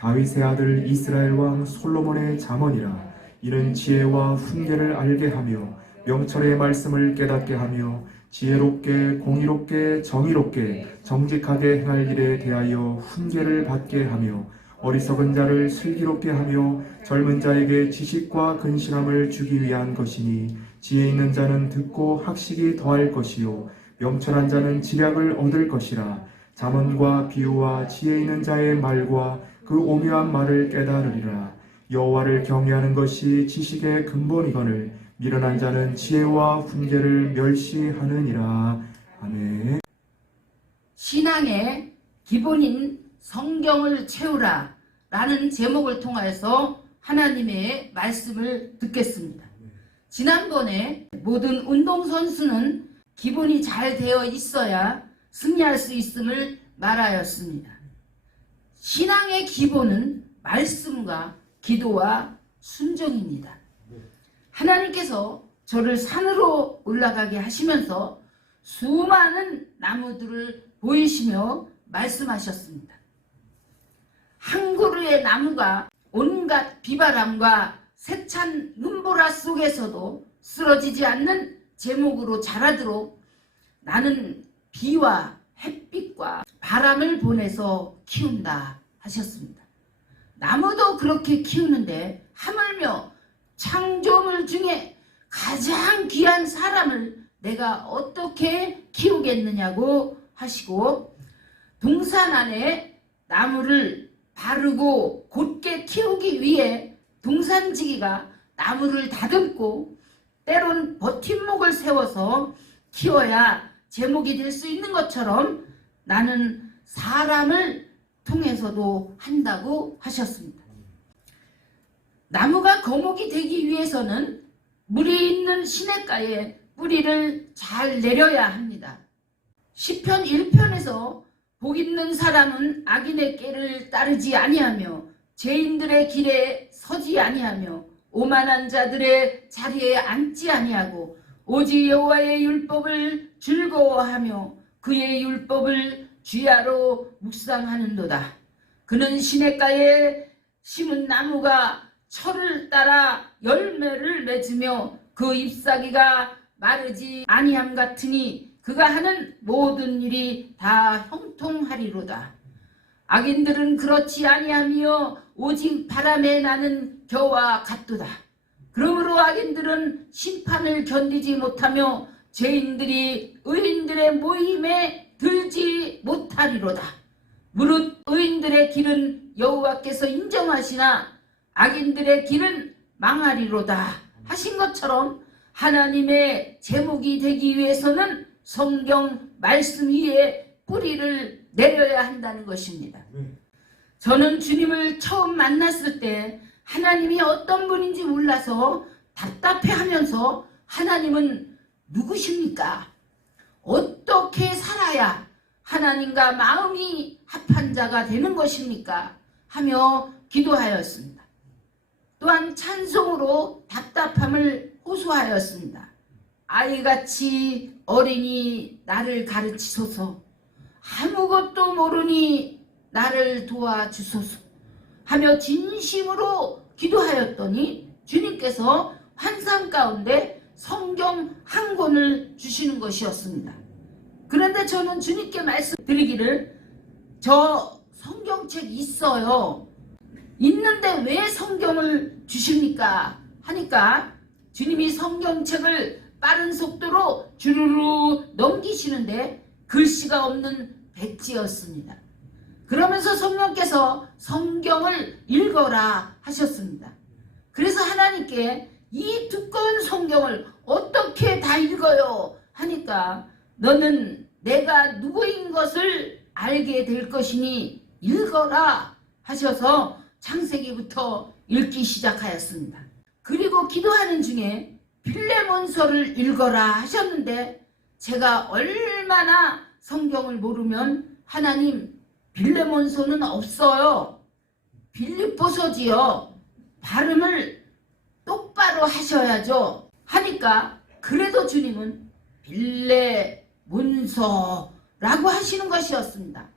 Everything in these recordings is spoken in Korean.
다윗의 아들 이스라엘 왕 솔로몬의 잠언이라. 이는 지혜와 훈계를 알게 하며 명철의 말씀을 깨닫게 하며 지혜롭게 공의롭게 정의롭게 정직하게 행할 일에 대하여 훈계를 받게 하며 어리석은 자를 슬기롭게 하며 젊은 자에게 지식과 근실함을 주기 위한 것이니, 지혜 있는 자는 듣고 학식이 더할 것이요 명철한 자는 지략을 얻을 것이라. 잠언과 비유와 지혜 있는 자의 말과 그 오묘한 말을 깨달으리라. 여호와를 경외하는 것이 지식의 근본이거늘 미련한 자는 지혜와 훈계를 멸시하느니라. 아멘. 신앙의 기본인 성경을 채우라 라는 제목을 통해서 하나님의 말씀을 듣겠습니다. 지난번에 모든 운동선수는 기본이 잘 되어 있어야 승리할 수 있음을 말하였습니다. 신앙의 기본은 말씀과 기도와 순종입니다. 하나님께서 저를 산으로 올라가게 하시면서 수많은 나무들을 보이시며 말씀하셨습니다. 한 그루의 나무가 온갖 비바람과 세찬 눈보라 속에서도 쓰러지지 않는 제목으로 자라도록 나는 비와 햇빛과 바람을 보내서 키운다 하셨습니다. 나무도 그렇게 키우는데 하물며 창조물 중에 가장 귀한 사람을 내가 어떻게 키우겠느냐고 하시고, 동산 안에 나무를 바르고 곧게 키우기 위해 동산지기가 나무를 다듬고 때론 버팀목을 세워서 키워야 제목이 될 수 있는 것처럼 나는 사람을 통해서도 한다고 하셨습니다. 나무가 거목이 되기 위해서는 물이 있는 시냇가에 뿌리를 잘 내려야 합니다. 시편 1편에서 복 있는 사람은 악인의 꾀를 따르지 아니하며 죄인들의 길에 서지 아니하며 오만한 자들의 자리에 앉지 아니하고 오직 여호와의 율법을 즐거워하며 그의 율법을 주야로 묵상하는도다. 그는 시냇가에 심은 나무가 철을 따라 열매를 맺으며 그 잎사귀가 마르지 아니함 같으니 그가 하는 모든 일이 다 형통하리로다. 악인들은 그렇지 아니하며 오직 바람에 나는 겨와 같도다. 그러므로 악인들은 심판을 견디지 못하며 죄인들이 의인들의 모임에 들지 못하리로다. 무릇 의인들의 길은 여호와께서 인정하시나 악인들의 길은 망하리로다 하신 것처럼 하나님의 제목이 되기 위해서는 성경 말씀 위에 뿌리를 내려야 한다는 것입니다. 저는 주님을 처음 만났을 때 하나님이 어떤 분인지 몰라서 답답해하면서 하나님은 누구십니까? 어떻게 살아야 하나님과 마음이 합한 자가 되는 것입니까? 하며 기도하였습니다. 또한 찬송으로 답답함을 호소하였습니다. 아이같이 어린이 나를 가르치소서, 아무것도 모르니 나를 도와주소서 하며 진심으로 기도하였더니 주님께서 환상 가운데 성경 한 권을 주시는 것이었습니다. 그런데 저는 주님께 말씀드리기를, 저 성경책 있어요. 있는데 왜 성경을 주십니까? 하니까 주님이 성경책을 빠른 속도로 주르르 넘기시는데 글씨가 없는 백지였습니다. 그러면서 성령께서 성경을 읽어라 하셨습니다. 그래서 하나님께 이 두꺼운 성경을 어떻게 다 읽어요? 하니까 너는 내가 누구인 것을 알게 될 것이니 읽어라 하셔서 창세기부터 읽기 시작하였습니다. 그리고 기도하는 중에 필레몬서를 읽어라 하셨는데 제가 얼마나 성경을 모르면 하나님 빌레몬서는 없어요. 빌립보서지요. 발음을 똑바로 하셔야죠. 하니까 그래도 주님은 빌레몬서라고 하시는 것이었습니다.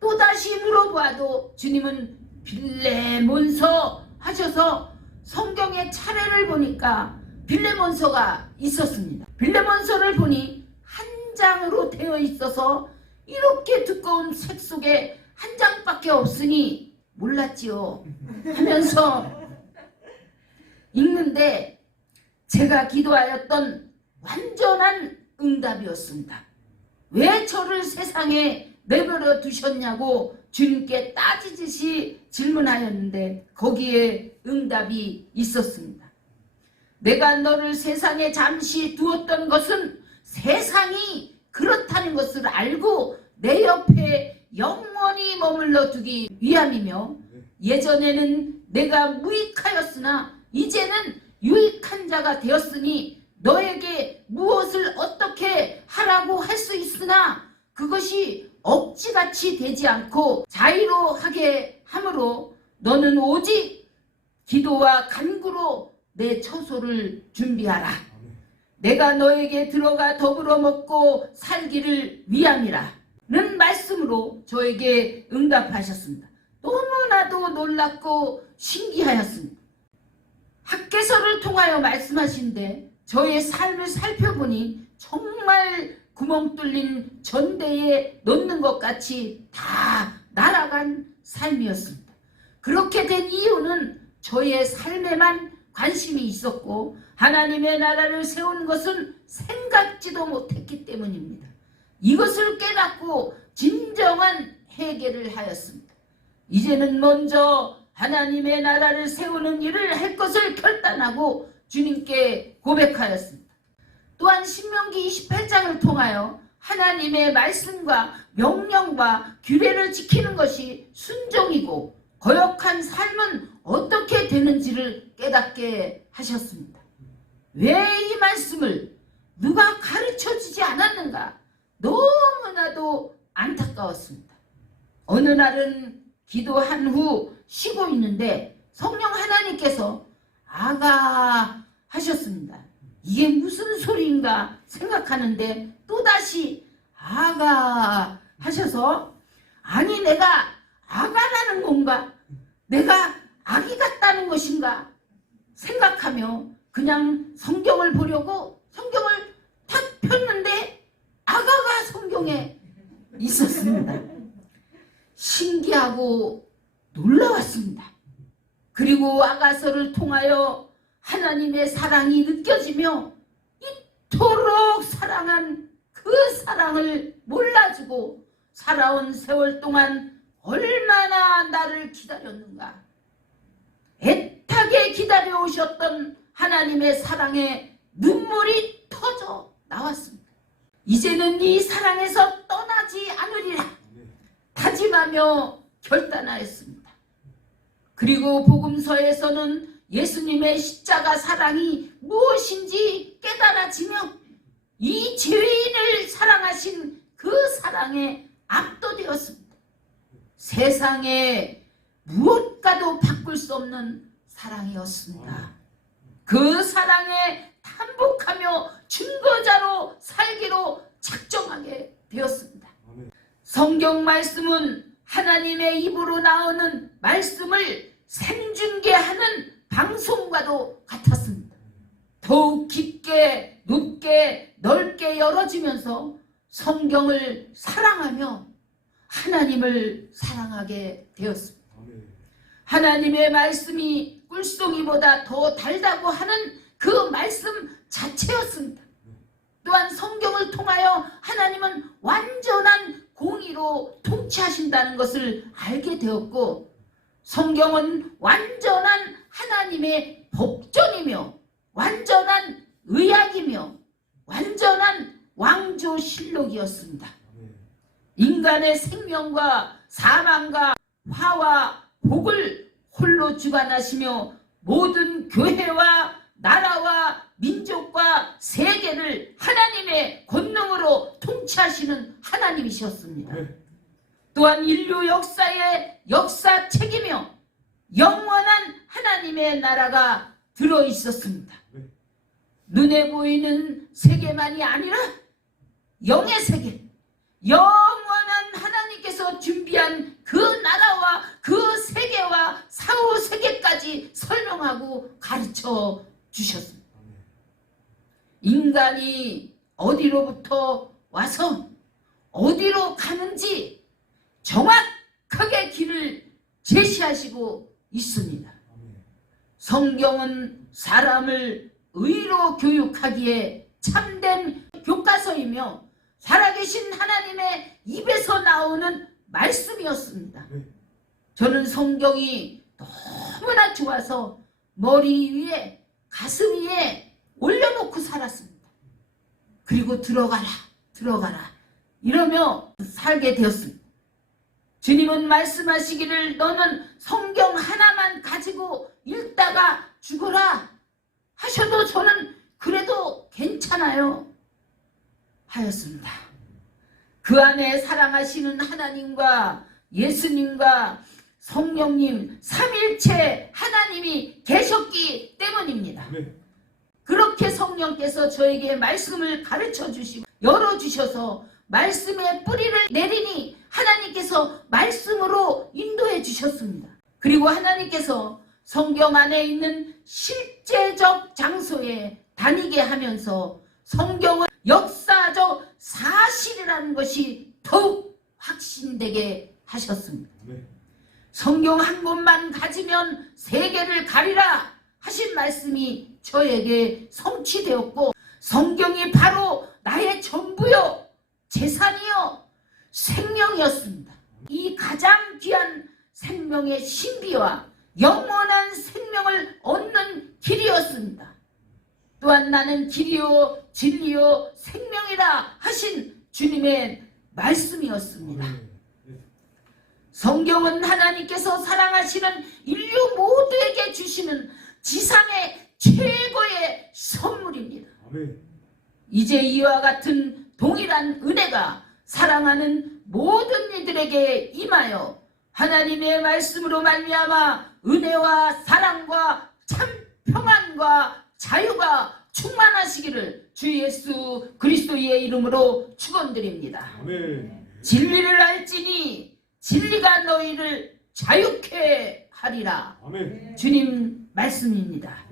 또다시 물어봐도 주님은 빌레몬서 하셔서 성경의 차례를 보니까 빌레몬서가 있었습니다. 빌레몬서를 보니 한 장으로 되어 있어서 이렇게 두꺼운 책 속에 한 장밖에 없으니 몰랐지요 하면서 읽는데 제가 기도하였던 완전한 응답이었습니다. 왜 저를 세상에 내버려 두셨냐고 주님께 따지듯이 질문하였는데 거기에 응답이 있었습니다. 내가 너를 세상에 잠시 두었던 것은 세상이 그렇다는 것을 알고 내 옆에 영원히 머물러 두기 위함이며 예전에는 내가 무익하였으나 이제는 유익한 자가 되었으니 너에게 무엇을 어떻게 하라고 할 수 있으나 그것이 억지같이 되지 않고 자유로하게 함으로 너는 오직 기도와 간구로 내 처소를 준비하라. 내가 너에게 들어가 더불어 먹고 살기를 위함이라 는 말씀으로 저에게 응답하셨습니다. 너무나도 놀랍고 신기하였습니다. 학개서를 통하여 말씀하신데 저의 삶을 살펴보니 정말 구멍 뚫린 전대에 놓는 것 같이 다 날아간 삶이었습니다. 그렇게 된 이유는 저의 삶에만 관심이 있었고 하나님의 나라를 세우는 것은 생각지도 못했기 때문입니다. 이것을 깨닫고 진정한 회개를 하였습니다. 이제는 먼저 하나님의 나라를 세우는 일을 할 것을 결단하고 주님께 고백하였습니다. 또한 신명기 28장을 통하여 하나님의 말씀과 명령과 규례를 지키는 것이 순종이고 거역한 삶은 어떻게 되는지를 깨닫게 하셨습니다. 왜 이 말씀을 누가 가르쳐주지 않았는가 너무나도 안타까웠습니다. 어느 날은 기도한 후 쉬고 있는데 성령 하나님께서 아가 하셨습니다. 이게 무슨 소리인가 생각하는데 또다시 아가 하셔서 아니 내가 아가라는 건가? 내가 아기 같다는 것인가? 생각하며 그냥 성경을 보려고 성경을 탁 폈는데 아가가 성경에 있었습니다. 신기하고 놀라웠습니다. 그리고 아가서를 통하여 하나님의 사랑이 느껴지며 이토록 사랑한 그 사랑을 몰라주고 살아온 세월 동안 얼마나 나를 기다렸는가. 애타게 기다려오셨던 하나님의 사랑에 눈물이 터져 나왔습니다. 이제는 이 사랑에서 떠나지 않으리라 다짐하며 결단하였습니다. 그리고 복음서에서는 예수님의 십자가 사랑이 무엇인지 깨달아지며 이 죄인을 사랑하신 그 사랑에 압도되었습니다. 세상에 무엇과도 바꿀 수 없는 사랑이었습니다. 그 사랑에 탄복하며 증거자로 살기로 작정하게 되었습니다. 성경 말씀은 하나님의 입으로 나오는 말씀을 생중계하는 방송과도 같았습니다. 더욱 깊게 높게 넓게 열어지면서 성경을 사랑하며 하나님을 사랑하게 되었습니다. 하나님의 말씀이 꿀송이보다 더 달다고 하는 그 말씀 자체였습니다. 또한 성경을 통하여 하나님은 완전한 공의로 통치하신다는 것을 알게 되었고 성경은 완전한 하나님의 법전이며 완전한 의학이며 완전한 왕조실록이었습니다. 인간의 생명과 사망과 화와 복을 홀로 주관하시며 모든 교회와 나라와 민족과 세계를 하나님의 권능으로 통치하시는 하나님이셨습니다. 또한 인류 역사의 역사책이며 영원한 하나님의 나라가 들어있었습니다. 눈에 보이는 세계만이 아니라 영의 세계, 영원한 하나님께 하나님께서 준비한 그 나라와 그 세계와 사후 세계까지 설명하고 가르쳐 주셨습니다. 인간이 어디로부터 와서 어디로 가는지 정확하게 길을 제시하시고 있습니다. 성경은 사람을 의로 교육하기에 참된 교과서이며 살아계신 하나님의 입에서 나오는 말씀이었습니다. 저는 성경이 너무나 좋아서 머리 위에 가슴 위에 올려놓고 살았습니다. 그리고 들어가라 이러며 살게 되었습니다. 주님은 말씀하시기를 너는 성경 하나만 가지고 읽다가 죽어라 하셔도 저는 그래도 괜찮아요 하였습니다. 그 안에 사랑하시는 하나님과 예수님과 성령님 삼일체 하나님이 계셨기 때문입니다. 그렇게 성령께서 저에게 말씀을 가르쳐 주시고 열어주셔서 말씀의 뿌리를 내리니 하나님께서 말씀으로 인도해 주셨습니다. 그리고 하나님께서 성경 안에 있는 실제적 장소에 다니게 하면서 성경은 역사적 사실이라는 것이 더욱 확신되게 하셨습니다. 성경 한 권만 가지면 세계를 가리라 하신 말씀이 저에게 성취되었고 성경이 바로 나의 전부요 재산이요 생명이었습니다. 이 가장 귀한 생명의 신비와 영원한 생명을 얻는 길이었습니다. 또한 나는 길이요 진리요 생명이라 하신 주님의 말씀이었습니다. 성경은 하나님께서 사랑하시는 인류 모두에게 주시는 지상의 최고의 선물입니다. 이제 이와 같은 동일한 은혜가 사랑하는 모든 이들에게 임하여 하나님의 말씀으로 말미암아 은혜와 사랑과 참 평안과 자유가 충만하시기를 주 예수 그리스도의 이름으로 축원드립니다. 진리를 알지니 진리가 너희를 자유케 하리라. 주님 말씀입니다.